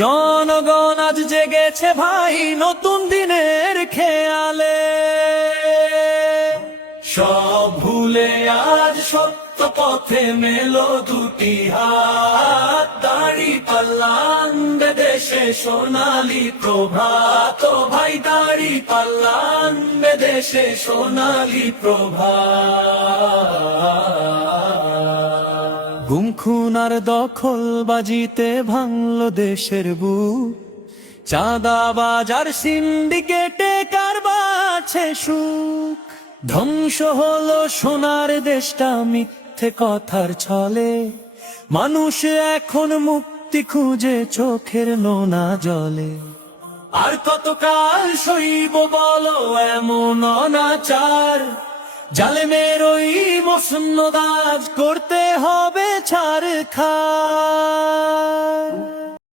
জনগণ আজ জেগেছে ভাই নতুন দিনের খেয়ালে, সব ভুলে আজ সত্য পথে মেলো দুটি হাত। দাঁড়িপাল্লা আনবে দেশে সোনালী প্রভাত, ও ভাই দাঁড়িপাল্লা আনবে দেশে সোনালী প্রভাত। গুম খুন আর দখলবাজিতে ভাঙলো দেশের বুক, চাঁদাবাজ আর সিন্ডিকেটে কারবাছে সুখ। ধ্বংস হলো সোনার দেশটা মিথ্যে কথার ছলে, মানুষ এখন মুক্তি খুঁজে চোখের নোনা জলে। আর কতকাল সইব বলো এমন অনাচার, জালেমের ওই মসনদ আজ করতে হবে ছাড়খাড়।